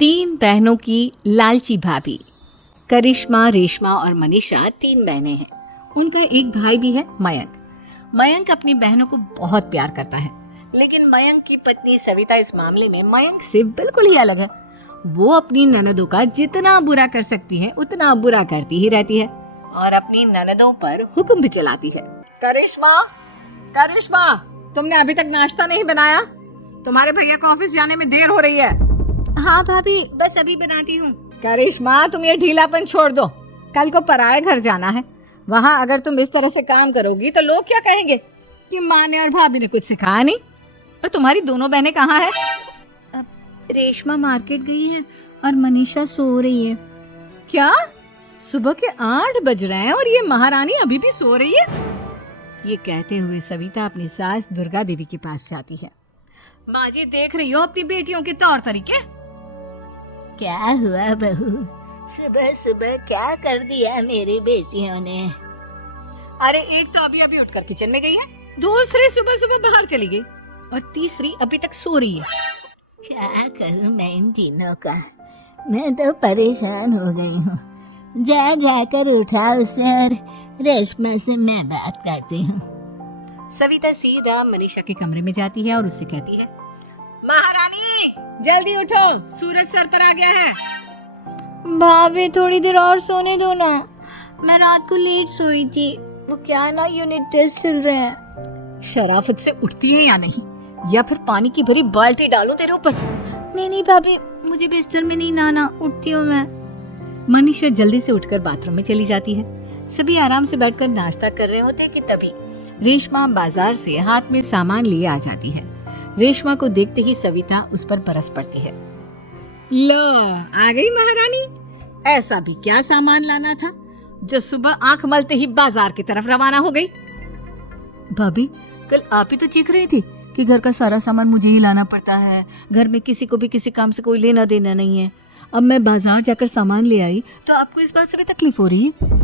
तीन बहनों की लालची भाभी। करिश्मा, रेशमा और मनीषा तीन बहनें हैं। उनका एक भाई भी है, मयंक। मयंक अपनी बहनों को बहुत प्यार करता है, लेकिन मयंक की पत्नी सविता इस मामले में मयंक से बिल्कुल ही अलग है। वो अपनी ननदों का जितना बुरा कर सकती है उतना बुरा करती ही रहती है और अपनी ननदों पर हुक्म भी चलाती है। करिश्मा, करिश्मा, तुमने अभी तक नाश्ता नहीं बनाया? तुम्हारे भैया को ऑफिस जाने में देर हो रही है। हाँ भाभी, बस अभी बनाती हूँ। करिश्मा, तुम ये ढीलापन छोड़ दो। कल को पराये घर जाना है। वहाँ अगर तुम इस तरह से काम करोगी तो लोग क्या कहेंगे कि माँ ने और भाभी ने कुछ सिखाया नहीं। और तुम्हारी दोनों बहनें कहाँ है? रेशमा मार्केट गई है और मनीषा सो रही है। क्या? सुबह के 8 बज रहे हैं और ये महारानी अभी भी सो रही है? ये कहते हुए सविता अपनी सास दुर्गा देवी के पास जाती है। माँ जी, देख रही हो अपनी बेटियों के तौर तरीके? क्या हुआ बहू, सुबह सुबह क्या कर दिया मेरी बेटियों ने? अरे एक तो अभी अभी उठकर किचन में गई है, दूसरी सुबह सुबह बाहर चली गई और तीसरी अभी तक सो रही है। क्या करूं मैं इन तीनों का? मैं तो परेशान हो गई हूँ। जा जाकर उठा उसे और रेशमा से मैं बात करती हूँ। सविता सीधा मनीषा के कमरे में जाती है और उससे कहती है, महारानी जल्दी उठो, सूरज सर पर आ गया है। भाभी थोड़ी देर और सोने दो ना, मैं रात को लेट सोई थी। वो क्या ना, यूनिट टेस्ट चल रहे हैं। शराफत से उठती है या नहीं, या फिर पानी की भरी बाल्टी डालूं तेरे ऊपर? नहीं भाभी, मुझे बिस्तर में नहीं नहाना, उठती हूँ मैं। मनीषा जल्दी से उठकर बाथरूम में चली जाती है। सभी आराम से बैठकर नाश्ता कर रहे होते कि तभी रेशमा बाजार से हाथ में सामान लिए आ जाती है। रेशमा को देखते ही सविता उस पर बरस पड़ती है। लो, आ गई महारानी। ऐसा भी क्या सामान लाना था जो सुबह आंख मलते ही बाजार की तरफ रवाना हो गई? भाभी, कल आप ही तो चीख रही थी कि घर का सारा सामान मुझे ही लाना पड़ता है, घर में किसी को भी किसी काम से कोई लेना देना नहीं है। अब मैं बाजार जाकर सामान ले आई तो आपको इस बात से भी तकलीफ हो रही है?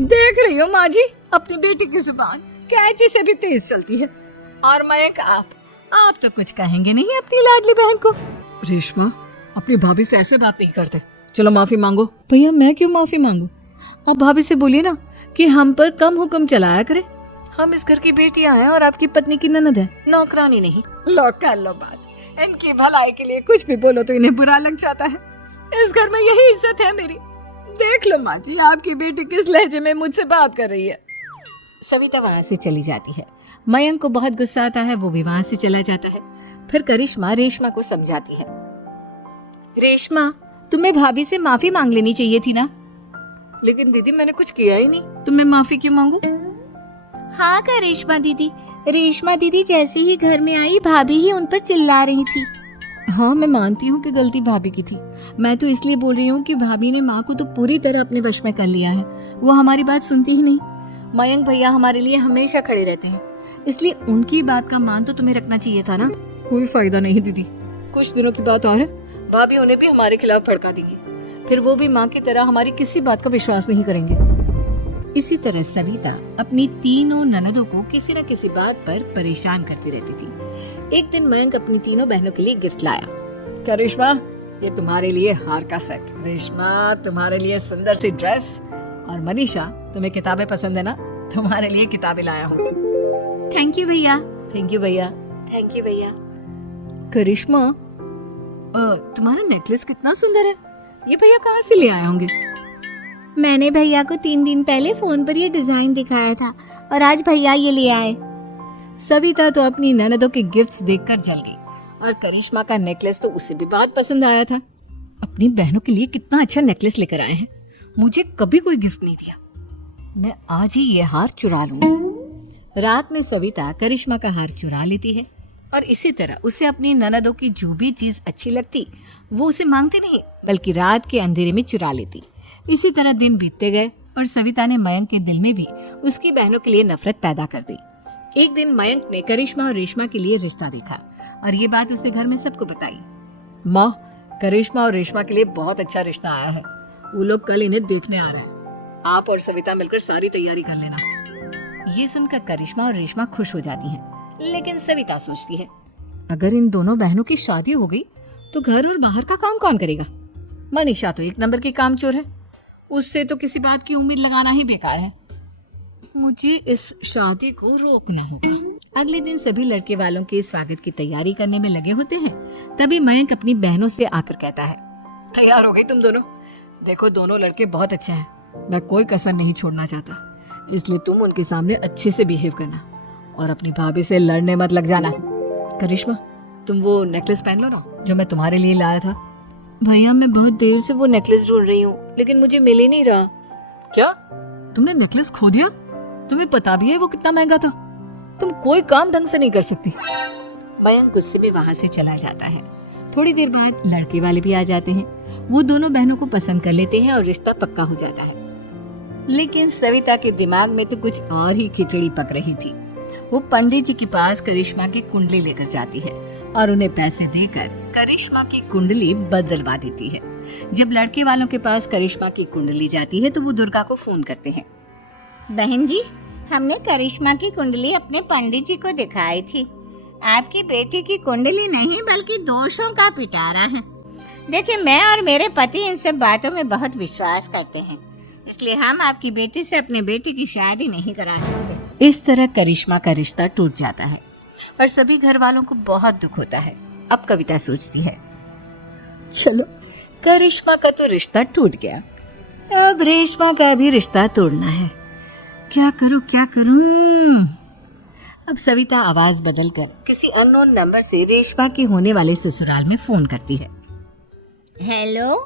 देख रही हो माँ जी, अपनी बेटी की जुबान कैंची से भी तेज चलती है। और मयंक, आप तो कुछ कहेंगे नहीं अपनी लाडली बहन को? रेशमा, अपनी भाभी से ऐसे बात नहीं करते। चलो माफी मांगो। भैया, मैं क्यों माफी मांगू? आप भाभी से बोलिए ना कि हम पर कम हुक्म चलाया करे। हम इस घर की बेटियां हैं और आपकी पत्नी की ननद है, नौकरानी नहीं। लो कर लो बात। इनकी भलाई के लिए कुछ भी बोलो तो इन्हें बुरा लग जाता है। इस घर में यही इज्जत है मेरी। देख लो माँ जी, आपकी बेटी किस लहजे में मुझसे बात कर रही है। सविता वहाँ से चली जाती है। मयंक को बहुत गुस्सा आता है, वो भी वहाँ से चला जाता है। फिर करिश्मा रेशमा को समझाती है, रेशमा, तुम्हें भाभी से माफी मांग लेनी चाहिए थी ना। लेकिन दीदी, मैंने कुछ किया ही नहीं, तो मैं माफी क्यों मांगू? हाँ करिश्मा दीदी, रेशमा दीदी जैसे ही घर में आई भाभी ही उन पर चिल्ला रही थी। हाँ, मैं मानती हूँ कि गलती भाभी की थी। मैं तो इसलिए बोल रही हूँ कि भाभी ने माँ को तो पूरी तरह अपने वश में कर लिया है। वो हमारी बात सुनती ही नहीं। मयंक भैया हमारे लिए हमेशा खड़े रहते हैं, इसलिए उनकी बात का मान तो तुम्हें रखना चाहिए था ना। कोई फायदा नहीं दीदी, कुछ दिनों की बात और है, भाभी उन्हें भी हमारे खिलाफ भड़का देंगी। फिर वो भी माँ की तरह हमारी किसी बात का विश्वास नहीं करेंगे। इसी तरह सविता अपनी तीनों ननदों को किसी न किसी बात पर परेशान करती रहती थी। एक दिन मयंक अपनी तीनों बहनों के लिए गिफ्ट लाया। क्या रेशमा, ये तुम्हारे लिए हार का सेट। रेशमा, तुम्हारे लिए सुंदर सी ड्रेस। और मनीषा, तुम्हें किताबें पसंद है ना, तुम्हारे लिए किताबें लाया हूँ। थैंक यू भैया। थैंक यू भैया। थैंक यू भैया। करिश्मा, तुम्हारा नेकलेस कितना सुंदर है, ये भैया कहाँ से ले आए होंगे? मैंने भैया को 3 दिन पहले फोन पर ये डिजाइन दिखाया था और आज भैया ये ले आए। सविता तो अपनी ननदों के गिफ्ट्स देखकर जल गई और करिश्मा का नेकलेस तो उसे भी बहुत पसंद आया था। अपनी बहनों के लिए कितना अच्छा नेकलेस लेकर आए हैं, मुझे कभी कोई गिफ्ट नहीं दिया। मैं आज ही ये हार चुरा लूंगी। रात में सविता करिश्मा का हार चुरा लेती है और इसी तरह उसे अपनी ननदों की जो भी चीज अच्छी लगती वो उसे मांगती नहीं, बल्कि रात के अंधेरे में चुरा लेती। इसी तरह दिन बीतते गए और सविता ने मयंक के दिल में भी उसकी बहनों के लिए नफरत पैदा कर दी। एक दिन मयंक ने करिश्मा और रेशमा के लिए रिश्ता देखा और ये बात उसने घर में सबको बताई। माँ, करिश्मा और रेशमा के लिए बहुत अच्छा रिश्ता आया है, वो लोग कल इन्हें देखने आ रहे हैं। आप और सविता मिलकर सारी तैयारी कर लेना। ये सुनकर करिश्मा और रेशमा खुश हो जाती हैं, लेकिन सविता सोचती है, अगर इन दोनों बहनों की शादी हो गई तो घर और बाहर का काम कौन करेगा? मनीषा तो एक नंबर की कामचोर है, उससे तो किसी बात की उम्मीद लगाना ही बेकार है। मुझे इस शादी को रोकना होगा। अगले दिन सभी लड़के वालों के स्वागत की तैयारी करने में लगे होते हैं। तभी मयंक अपनी बहनों से आकर कहता है, तैयार हो गई तुम दोनों? देखो दोनों लड़के बहुत अच्छे हैं, मैं कोई कसर नहीं छोड़ना चाहता, इसलिए तुम उनके सामने अच्छे से बिहेव करना और अपनी भाभी से लड़ने मत लग जाना। करिश्मा, तुम वो नेकलेस पहन लो ना जो मैं तुम्हारे लिए लाया था। भैया मैं बहुत देर से वो नेकलेस ढूंढ रही हूँ, लेकिन मुझे मिल ही नहीं रहा। क्या तुमने नेकलेस खो दिया? तुम्हें पता भी है वो कितना महंगा था? तुम कोई काम ढंग से नहीं कर सकती। मयंक गुस्से में वहां से चला जाता है। थोड़ी देर बाद लड़के वाले भी आ जाते हैं। वो दोनों बहनों को पसंद कर लेते हैं और रिश्ता पक्का हो जाता है। लेकिन सविता के दिमाग में तो कुछ और ही खिचड़ी पक रही थी। वो पंडित जी के पास करिश्मा की कुंडली लेकर जाती है और उन्हें पैसे देकर करिश्मा की कुंडली बदलवा देती है। जब लड़के वालों के पास करिश्मा की कुंडली जाती है तो वो दुर्गा को फोन करते हैं। बहन जी, हमने करिश्मा की कुंडली अपने पंडित जी को दिखाई थी। आपकी बेटी की कुंडली नहीं बल्कि दोषों का पिटारा है। देखिए, मैं और मेरे पति इन सब बातों में बहुत विश्वास करते हैं, इसलिए हम आपकी बेटी से अपनी बेटी की शादी नहीं करा सकते। इस तरह करिश्मा का रिश्ता टूट जाता है और सभी घर वालों को बहुत दुख होता है। अब कविता सोचती है, चलो करिश्मा का तो रिश्ता टूट गया, अब रेशमा का भी रिश्ता तोड़ना है। क्या करूं? अब सविता आवाज बदलकर किसी अननोन नंबर से रेशमा के होने वाले ससुराल में फोन करती है। हेलो,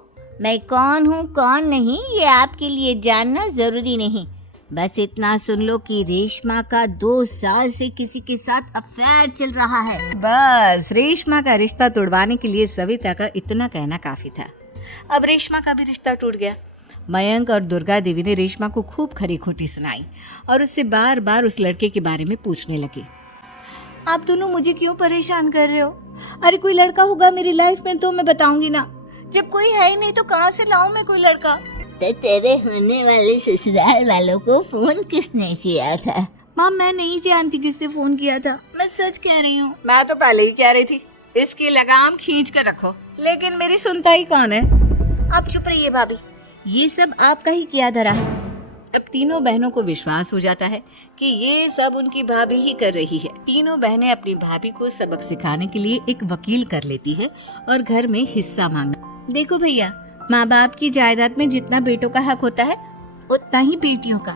मैं कौन हूँ कौन नहीं ये आपके लिए जानना जरूरी नहीं, बस इतना सुन लो कि रेशमा का 2 साल से किसी के साथ अफेयर चल रहा है। बस रेशमा का रिश्ता तोड़वाने के लिए सविता का इतना कहना काफी था। अब रेशमा का भी रिश्ता टूट गया। मयंक और दुर्गा देवी ने रेशमा को खूब खरी खोटी सुनाई और उससे बार बार उस लड़के के बारे में पूछने लगे। आप दोनों मुझे क्यों परेशान कर रहे हो? अरे कोई लड़का होगा मेरी लाइफ में तो मैं बताऊंगी ना, जब कोई है ही नहीं तो कहाँ से लाऊं मैं कोई लड़का? तो तेरे होने वाले ससुराल वालों को फोन किसने किया था? माँ मैं नहीं जानती किसने फोन किया था, मैं सच कह रही हूँ। मैं तो पहले ही कह रही थी इसकी लगाम खींच कर रखो, लेकिन मेरी सुनता ही कौन है। आप चुप रहिए भाभी, ये सब आपका ही किया धरा है। अब तीनों बहनों को विश्वास हो जाता है कि ये सब उनकी भाभी ही कर रही है। तीनों बहनें अपनी भाभी को सबक सिखाने के लिए एक वकील कर लेती है और घर में हिस्सा मांगना। देखो भैया, माँ बाप की जायदाद में जितना बेटों का हक होता है उतना ही बेटियों का,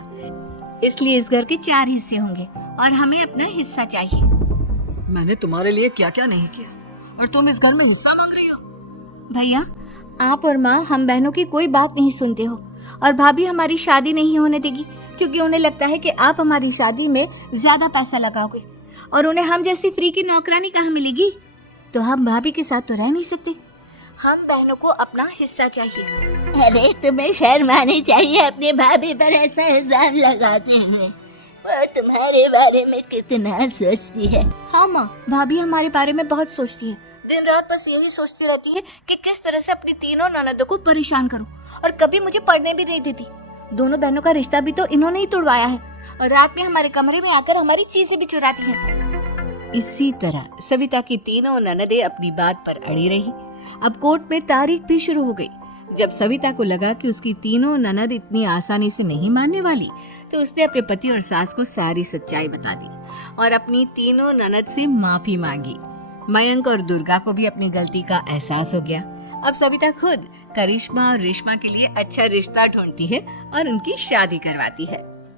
इसलिए इस घर के 4 हिस्से होंगे और हमें अपना हिस्सा चाहिए। मैंने तुम्हारे लिए क्या क्या नहीं किया और तुम इस घर में हिस्सा मांग रही हो? भैया, आप और माँ हम बहनों की कोई बात नहीं सुनते हो और भाभी हमारी शादी नहीं होने देगी, क्योंकि उन्हें लगता है कि आप हमारी शादी में ज्यादा पैसा लगाओगे और उन्हें हम जैसी फ्री की नौकरानी कहाँ मिलेगी। तो हम भाभी के साथ तो रह नहीं सकते, हम बहनों को अपना हिस्सा चाहिए। अरे तुम्हें शर्म आनी चाहिए अपने भाभी पर ऐसा इल्जाम लगाते हैं। वो तुम्हारे बारे में कितना सोचती है। हाँ माँ, भाभी हमारे बारे में बहुत सोचती है, दिन रात बस यही सोचती रहती है कि किस तरह से अपनी तीनों ननदों को परेशान करूं, और कभी मुझे पढ़ने भी नहीं देती। दोनों बहनों का रिश्ता भी तो इन्होंने ही तोड़वाया है और रात में हमारे कमरे में आकर हमारी चीजें भी चुराती हैं। इसी तरह सविता की तीनों ननदें अपनी बात पर अड़ी रही। अब कोर्ट में तारीख भी शुरू हो गई। जब सविता को लगा कि उसकी तीनों ननद इतनी आसानी से नहीं मानने वाली, तो उसने अपने पति और सास को सारी सच्चाई बता दी और अपनी तीनों ननद से माफी मांगी। मयंक और दुर्गा को भी अपनी गलती का एहसास हो गया। अब सविता खुद करिश्मा और रेशमा के लिए अच्छा रिश्ता ढूंढती है और उनकी शादी करवाती है।